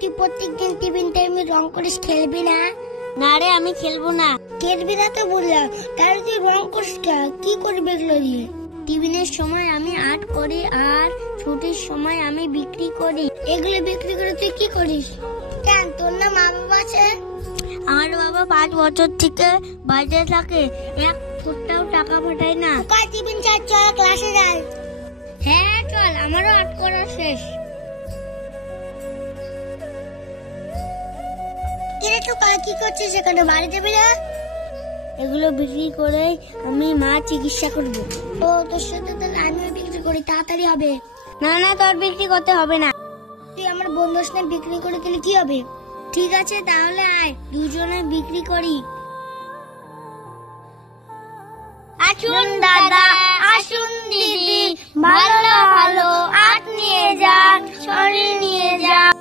তুই প্রত্যেকদিন টিফিন টাইমে রং করিস, খেলবি না? না রে, আমি খেলবো না। খেলবি না তো বললাম, তাহলে তুই রং করিস কি করবি এগুলো দিয়ে? টিফিনের সময় আমি আর্ট করি আর ছুটির সময় আমি বিক্রি করি। এগুলো বিক্রি করে তুই কি করিস? কেন, তোর না মা বাবা আছে? আমার বাবা 5 বছর থেকে বাইরে থাকে, এক ফুটাও টাকা পাঠায় না। টিফিন চার, চল ক্লাসে যাই। হ্যাঁ চল, আমারও আর্ট করা শেষ। কিরে টুকা, কি করছিস সেখানে? বাড়ি যাবি না? এগুলো বিক্রি করে আমি মা চিকিৎসা করব। ও, তোর সাথে তাহলে আমিও বিক্রি করি, তাড়াতাড়ি হবে। না না, তোর বিক্রি করতে হবে না। তুই আমার বন্ধুর সাথে বিক্রি করে দিলে কি হবে? ঠিক আছে, তাহলে আয় দুজনে বিক্রি করি। আসুন দাদা, আসুন দিদি, ভালো ভালো আর্ট নিয়ে যান, শরীর নিয়ে যান।